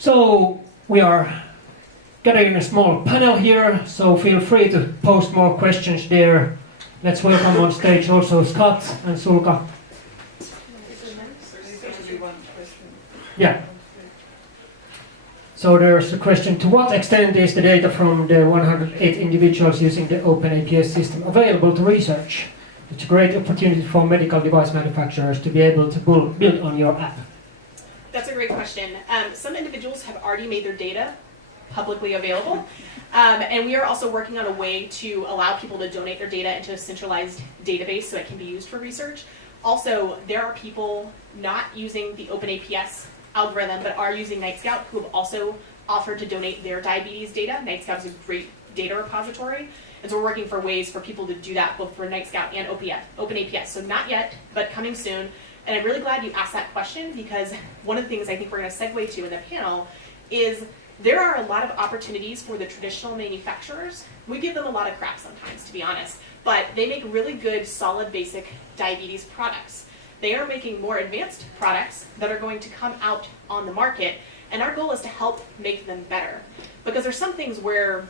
So we are gathering a small panel here, so feel free to post more questions there. Let's welcome on stage also Scott and Sulka. Yeah. So there's a question: to what extent is the data from the 108 individuals using the OpenAPS system available to research? It's a great opportunity for medical device manufacturers to be able to build on your app. That's a great question. Some individuals have already made their data publicly available, and we are also working on a way to allow people to donate their data into a centralized database so it can be used for research. Also, there are people not using the OpenAPS algorithm but are using Nightscout who have also offered to donate their diabetes data. Nightscout is a great data repository, and so we're working for ways for people to do that both for Nightscout and OpenAPS. So not yet, but coming soon. And I'm really glad you asked that question, because one of the things I think we're going to segue to in the panel is there are a lot of opportunities for the traditional manufacturers. We give them a lot of crap sometimes, to be honest, but they make really good, solid, basic diabetes products. They are making more advanced products that are going to come out on the market, and our goal is to help make them better. Because there's some things where,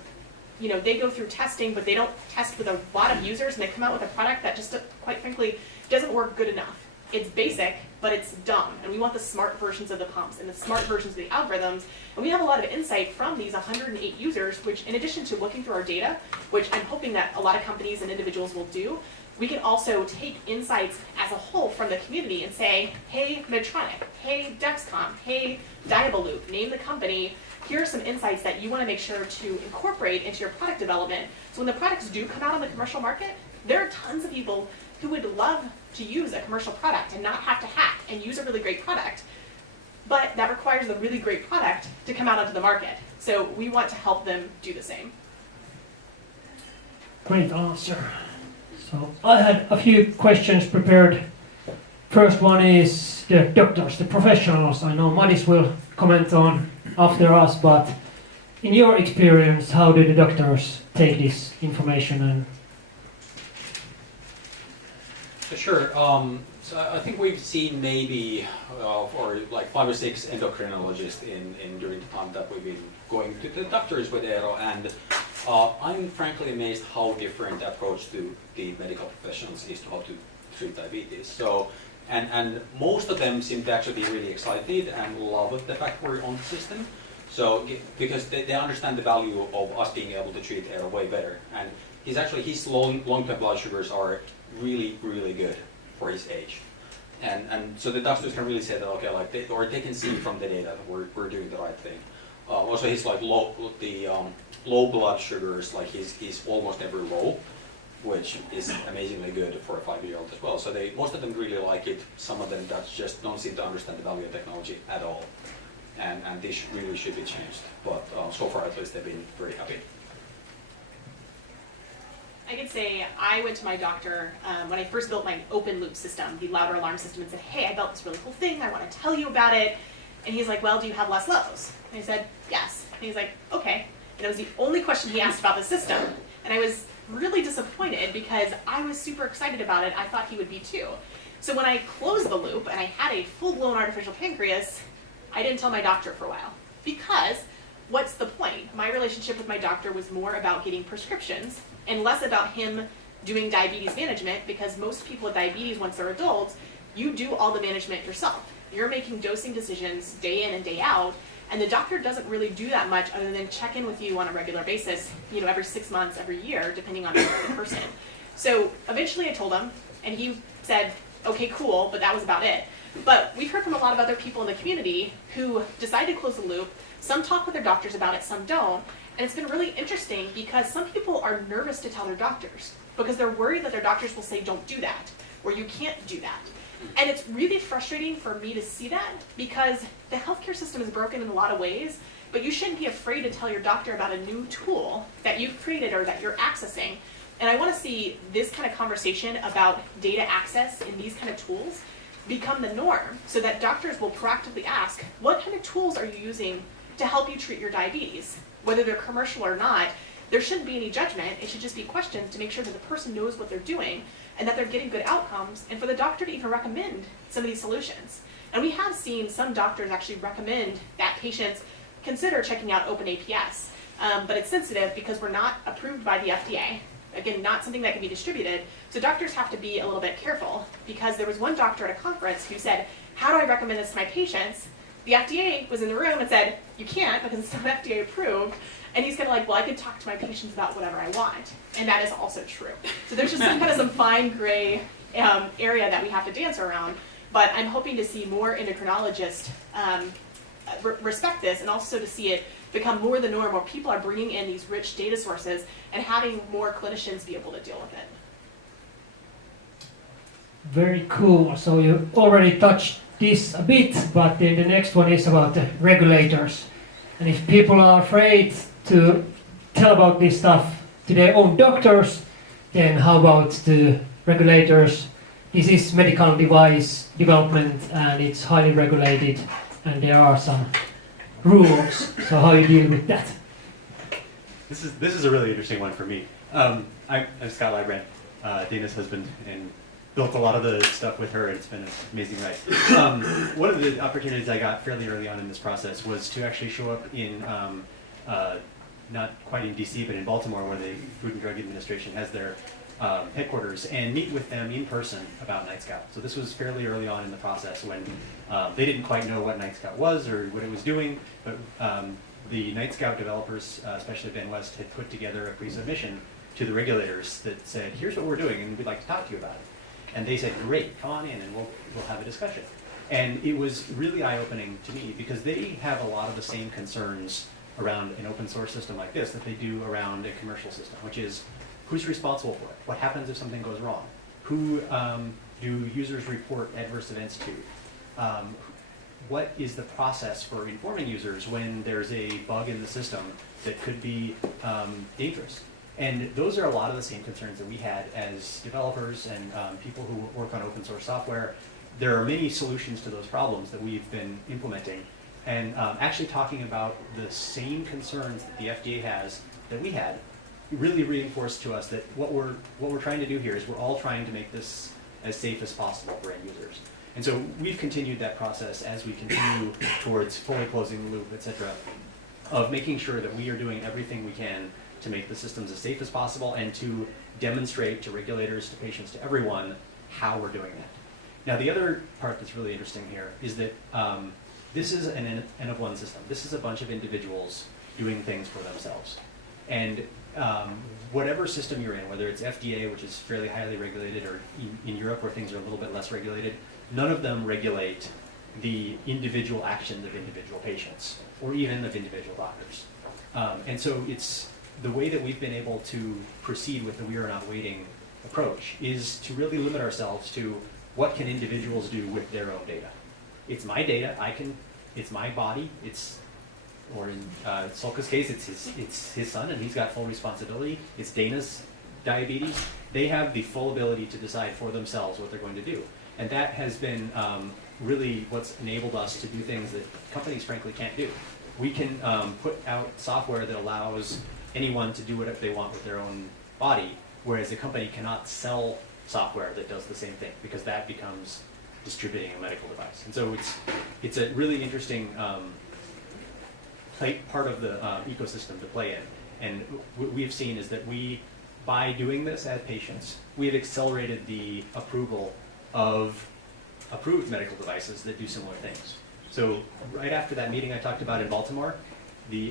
you know, they go through testing, but they don't test with a lot of users, and they come out with a product that just, quite frankly, doesn't work good enough. It's basic, but it's dumb, and we want the smart versions of the pumps and the smart versions of the algorithms, and we have a lot of insight from these 108 users, which, in addition to looking through our data, which I'm hoping that a lot of companies and individuals will do, we can also take insights as a whole from the community and say, hey Medtronic, hey Dexcom, hey Diaboloop, name the company, here are some insights that you want to make sure to incorporate into your product development, so when the products do come out on the commercial market, there are tons of people who would love to use a commercial product and not have to hack and use a really great product, but that requires a really great product to come out onto the market. So we want to help them do the same. Great answer. So I had a few questions prepared. First one is the doctors, the professionals. I know Madis will comment on after us, but in your experience, how do the doctors take this information? And sure. So I think we've seen maybe or like 5 or 6 endocrinologists in during the time that we've been going to the doctors with Eero, and I'm frankly amazed how different approach to the medical professionals is to how to treat diabetes. So, and most of them seem to actually be really excited and love the fact we're on the system. So because they understand the value of us being able to treat Eero way better, and his long-term blood sugars are really, really good for his age. And so the doctors can really say that, okay, like they can see from the data that we're doing the right thing. Also his like low blood sugars, like he's almost never low, which is amazingly good for a 5-year-old as well. So most of them really like it. Some of them that just don't seem to understand the value of technology at all. And this really should be changed. But so far at least they've been very happy. I could say I went to my doctor when I first built my open loop system, the louder alarm system, and said, hey, I built this really cool thing, I want to tell you about it. And he's like, well, do you have less lows? And I said, yes. And he's like, okay. And it was the only question he asked about the system. And I was really disappointed because I was super excited about it. I thought he would be too. So when I closed the loop and I had a full-blown artificial pancreas, I didn't tell my doctor for a while. Because what's the point? My relationship with my doctor was more about getting prescriptions and less about him doing diabetes management, because most people with diabetes, once they're adults, you do all the management yourself. You're making dosing decisions day in and day out, and the doctor doesn't really do that much other than check in with you on a regular basis, you know, every 6 months, every year, depending on the person. So eventually I told him, and he said, okay, cool, but that was about it. But we've heard from a lot of other people in the community who decided to close the loop. Some talk with their doctors about it, some don't. And it's been really interesting because some people are nervous to tell their doctors because they're worried that their doctors will say, don't do that, or you can't do that. And it's really frustrating for me to see that because the healthcare system is broken in a lot of ways, but you shouldn't be afraid to tell your doctor about a new tool that you've created or that you're accessing. And I want to see this kind of conversation about data access in these kind of tools become the norm so that doctors will proactively ask, what kind of tools are you using to help you treat your diabetes? Whether they're commercial or not, there shouldn't be any judgment. It should just be questions to make sure that the person knows what they're doing and that they're getting good outcomes, and for the doctor to even recommend some of these solutions. And we have seen some doctors actually recommend that patients consider checking out OpenAPS. But it's sensitive because we're not approved by the FDA. Again, not something that can be distributed. So doctors have to be a little bit careful, because there was one doctor at a conference who said, how do I recommend this to my patients? The FDA was in the room and said, you can't because it's not FDA approved. And he's kind of like, well, I could talk to my patients about whatever I want. And that is also true. So there's just some fine gray area that we have to dance around. But I'm hoping to see more endocrinologists respect this, and also to see it become more the norm, where people are bringing in these rich data sources and having more clinicians be able to deal with it. Very cool. So you already touched this a bit, but then the next one is about the regulators. And if people are afraid to tell about this stuff to their own doctors, then how about the regulators? This is medical device development, and it's highly regulated, and there are some rules. So how you deal with that? This is a really interesting one for me. I'm Scott Librand, Dana's husband, and built a lot of the stuff with her, and it's been an amazing ride. One of the opportunities I got fairly early on in this process was to actually show up in, not quite in DC, but in Baltimore, where the Food and Drug Administration has their headquarters, and meet with them in person about Night Scout. So this was fairly early on in the process when they didn't quite know what Night Scout was or what it was doing, but the Night Scout developers, especially Ben West, had put together a pre-submission to the regulators that said, here's what we're doing, and we'd like to talk to you about it. And they said, great, come on in, and we'll have a discussion. And it was really eye-opening to me, because they have a lot of the same concerns around an open source system like this that they do around a commercial system, which is, who's responsible for it? What happens if something goes wrong? Who do users report adverse events to? What is the process for informing users when there's a bug in the system that could be dangerous? And those are a lot of the same concerns that we had as developers and people who work on open source software. There are many solutions to those problems that we've been implementing, and actually talking about the same concerns that the FDA has that we had really reinforced to us that what we're trying to do here is we're all trying to make this as safe as possible for end users. And so we've continued that process as we continue towards fully closing the loop, et cetera, of making sure that we are doing everything we can to make the systems as safe as possible and to demonstrate to regulators, to patients, to everyone how we're doing that. Now, the other part that's really interesting here is that this is an N of 1 system. This is a bunch of individuals doing things for themselves. And whatever system you're in, whether it's FDA, which is fairly highly regulated, or in Europe where things are a little bit less regulated, none of them regulate the individual actions of individual patients or even of individual doctors. And so it's the way that we've been able to proceed with the we are not waiting approach is to really limit ourselves to what can individuals do with their own data. It's my data, it's my body, or in Solka's case, it's his son, and he's got full responsibility. It's Dana's diabetes. They have the full ability to decide for themselves what they're going to do. And that has been really what's enabled us to do things that companies frankly can't do. We can put out software that allows anyone to do whatever they want with their own body, whereas a company cannot sell software that does the same thing, because that becomes distributing a medical device. And so it's a really interesting part of the ecosystem to play in. And what we've seen is that by doing this as patients, we have accelerated the approval of approved medical devices that do similar things. So right after that meeting I talked about in Baltimore, the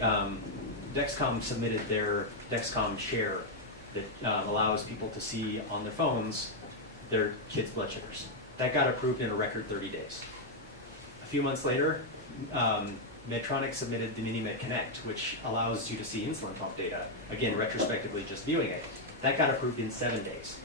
Dexcom submitted their Dexcom Share that allows people to see on their phones their kids' blood sugars. That got approved in a record 30 days. A few months later, Medtronic submitted the MiniMed Connect, which allows you to see insulin pump data, again, retrospectively just viewing it. That got approved in 7 days.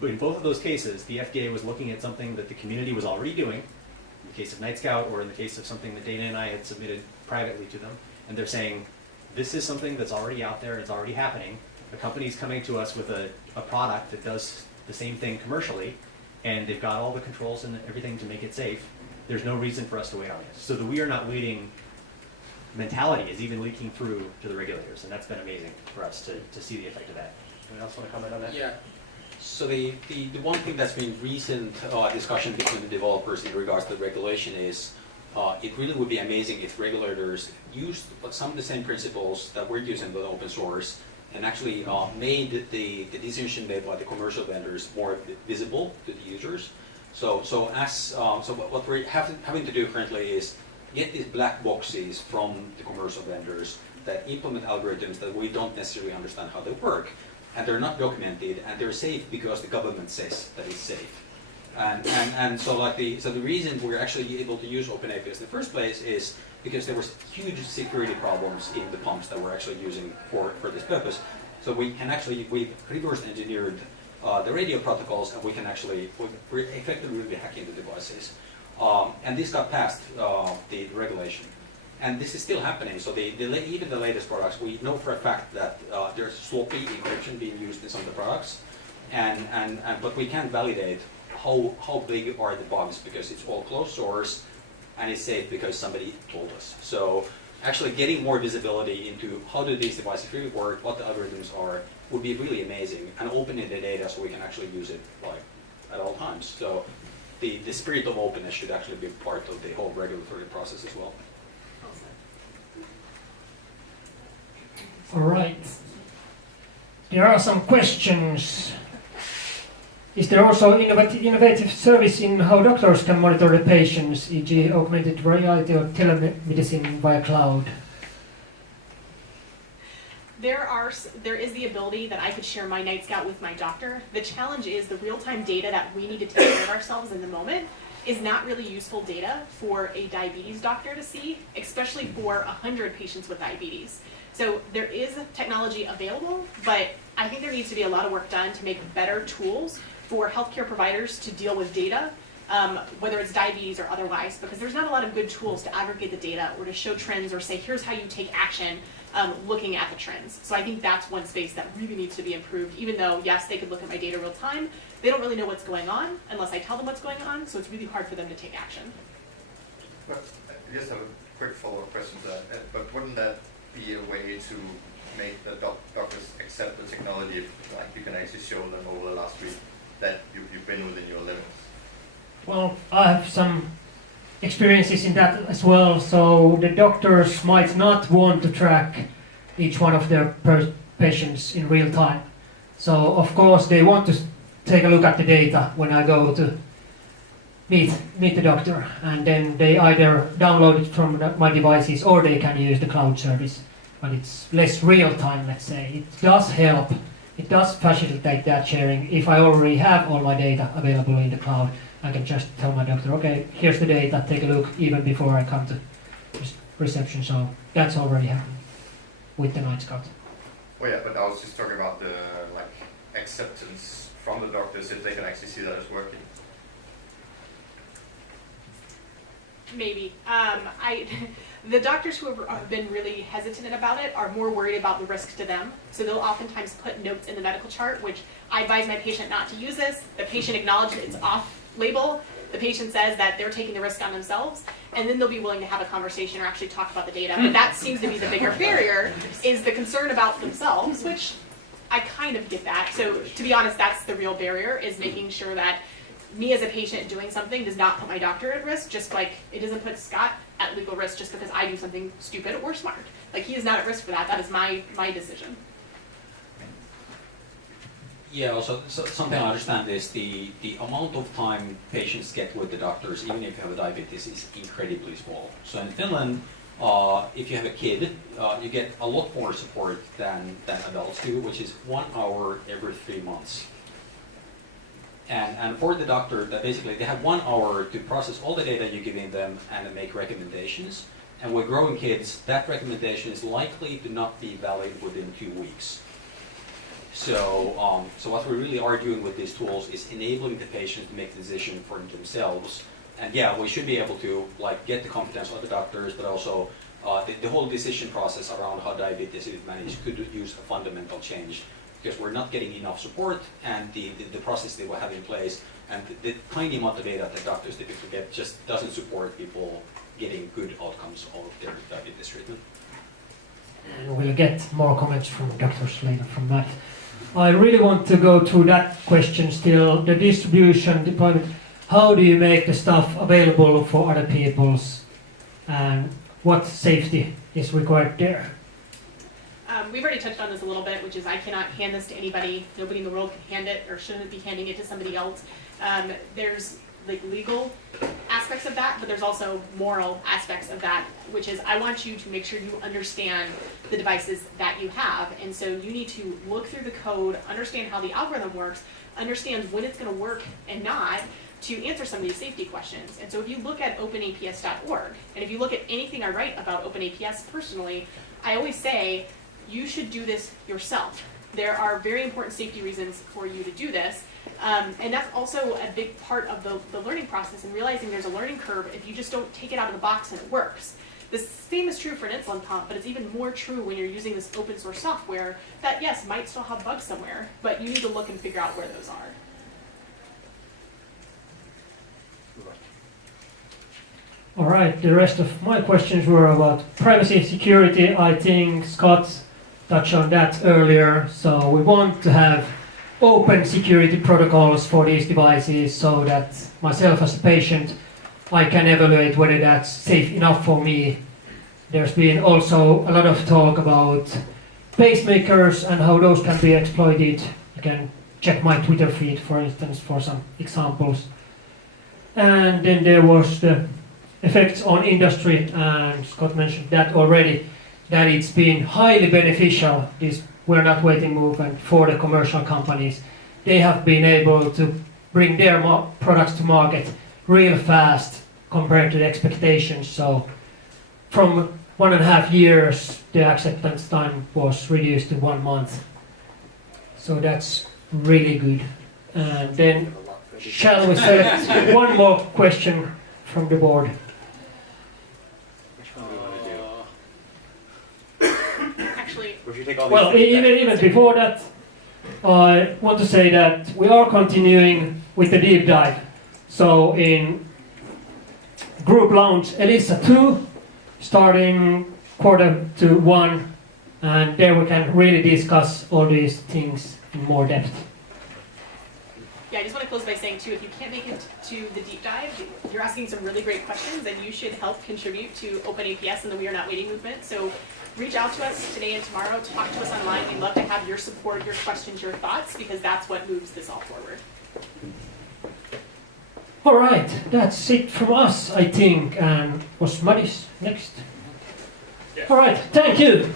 But in both of those cases, the FDA was looking at something that the community was already doing, in the case of Night Scout, or in the case of something that Dana and I had submitted privately to them, and they're saying, this is something that's already out there, it's already happening. The company's coming to us with a product that does the same thing commercially, and they've got all the controls and everything to make it safe. There's no reason for us to wait on this. So the we are not waiting mentality is even leaking through to the regulators, and that's been amazing for us to see the effect of that. Anyone else want to comment on that? Yeah. So the one thing that's been recent discussion between the developers in regards to the regulation is it really would be amazing if regulators used some of the same principles that we're using with open source and actually made the decision made by the commercial vendors more visible to the users. So what we're having to do currently is get these black boxes from the commercial vendors that implement algorithms that we don't necessarily understand how they work, and they're not documented, and they're safe because the government says that it's safe. And so the reason we're actually able to use open APIs in the first place is because there was huge security problems in the pumps that we're actually using for this purpose. So we've reverse engineered the radio protocols, and we're effectively really hacking the devices. And this got past the regulation. And this is still happening. So even the latest products, we know for a fact that there's sloppy encryption being used in some of the products, but we can't validate how big are the bugs because it's all closed source and it's safe because somebody told us. So actually getting more visibility into how do these devices really work, what the algorithms are, would be really amazing, and opening the data so we can actually use it at all times. So the spirit of openness should actually be part of the whole regulatory process as well. All right. There are some questions. Is there also innovative service in how doctors can monitor the patients, e.g. augmented reality or telemedicine via cloud? There is the ability that I could share my Night Scout with my doctor. The challenge is the real-time data that we need to take care of ourselves in the moment is not really useful data for a diabetes doctor to see, especially for 100 patients with diabetes. So there is technology available, but I think there needs to be a lot of work done to make better tools for healthcare providers to deal with data, whether it's diabetes or otherwise, because there's not a lot of good tools to aggregate the data or to show trends or say, here's how you take action looking at the trends. So I think that's one space that really needs to be improved, even though, yes, they could look at my data real time, they don't really know what's going on unless I tell them what's going on, so it's really hard for them to take action. But I just have a quick follow-up question to that. But wouldn't that be a way to make the doctors accept the technology if you can actually show them over the last week that you've been within your limits? Well, I have some experiences in that as well. So the doctors might not want to track each one of their patients in real time. So of course they want to take a look at the data when I go to meet the doctor, and then they either download it from my devices or they can use the cloud service. But it's less real time, let's say. It does help. It does facilitate that sharing. If I already have all my data available in the cloud, I can just tell my doctor, okay, here's the data, take a look even before I come to reception. So that's already happening with the Night Scout. Oh yeah, but I was just talking about the acceptance from the doctors if they can actually see that it's working. Maybe. The doctors who have been really hesitant about it are more worried about the risk to them. So they'll oftentimes put notes in the medical chart, which I advise my patient not to use this. The patient acknowledges it's off-label. The patient says that they're taking the risk on themselves, and then they'll be willing to have a conversation or actually talk about the data. But that seems to be the bigger barrier, is the concern about themselves, which I kind of get that. So to be honest, that's the real barrier, is making sure that me as a patient doing something does not put my doctor at risk, just like it doesn't put Scott at legal risk just because I do something stupid or smart. Like, he is not at risk for that. That is my decision. Yeah, also something I understand is the amount of time patients get with the doctors, even if you have a diabetes, is incredibly small. So in Finland, if you have a kid, you get a lot more support than adults do, which is 1 hour every 3 months. And for the doctor, that basically they have 1 hour to process all the data you're giving them and make recommendations. And with growing kids, that recommendation is likely to not be valid within 2 weeks. So what we really are doing with these tools is enabling the patient to make the decision for themselves. And yeah, we should be able to get the confidence of the doctors, but also the whole decision process around how diabetes is managed could use a fundamental change, because we're not getting enough support, and the process they will have in place, and the tiny amount of data that doctors typically get just doesn't support people getting good outcomes of their diabetes treatment. And we'll get more comments from doctors later from that. I really want to go through that question still, the distribution, deployment. How do you make the stuff available for other people's and what safety is required there? We've already touched on this a little bit, which is I cannot hand this to anybody. Nobody in the world can hand it or shouldn't be handing it to somebody else. There's like legal aspects of that, but there's also moral aspects of that, which is I want you to make sure you understand the devices that you have. And so you need to look through the code, understand how the algorithm works, understand when it's going to work and not, to answer some of these safety questions. And so if you look at openaps.org, and if you look at anything I write about OpenAPS personally, I always say, you should do this yourself. There are very important safety reasons for you to do this. And that's also a big part of the learning process, and realizing there's a learning curve if you just don't take it out of the box and it works. The same is true for an insulin pump, but it's even more true when you're using this open source software that, yes, might still have bugs somewhere, but you need to look and figure out where those are. All right, the rest of my questions were about privacy and security. I think Scott touched on that earlier. So we want to have open security protocols for these devices so that myself as a patient, I can evaluate whether that's safe enough for me. There's been also a lot of talk about pacemakers and how those can be exploited. You can check my Twitter feed, for instance, for some examples. And then there was the effects on industry, and Scott mentioned that already, that it's been highly beneficial, this we're not waiting movement for the commercial companies. They have been able to bring their products to market real fast compared to the expectations. So from 1.5 years, the acceptance time was reduced to 1 month. So that's really good. And then shall we select one more question from the board? Which one do we want to do? Actually, Or should we take all Well, these even before that, I want to say that we are continuing with the deep dive. So in group launch Elisa 2, starting Q1, and there we can really discuss all these things in more depth. yeah, I just want to close by saying too, if you can't make it to the deep dive, you're asking some really great questions, and you should help contribute to OpenAPS and the We Are Not Waiting movement. So reach out to us today and tomorrow, to talk to us online. We'd love to have your support, your questions, your thoughts, because that's what moves this all forward. All right, that's it from us, I think. And was Madis next? All right, thank you.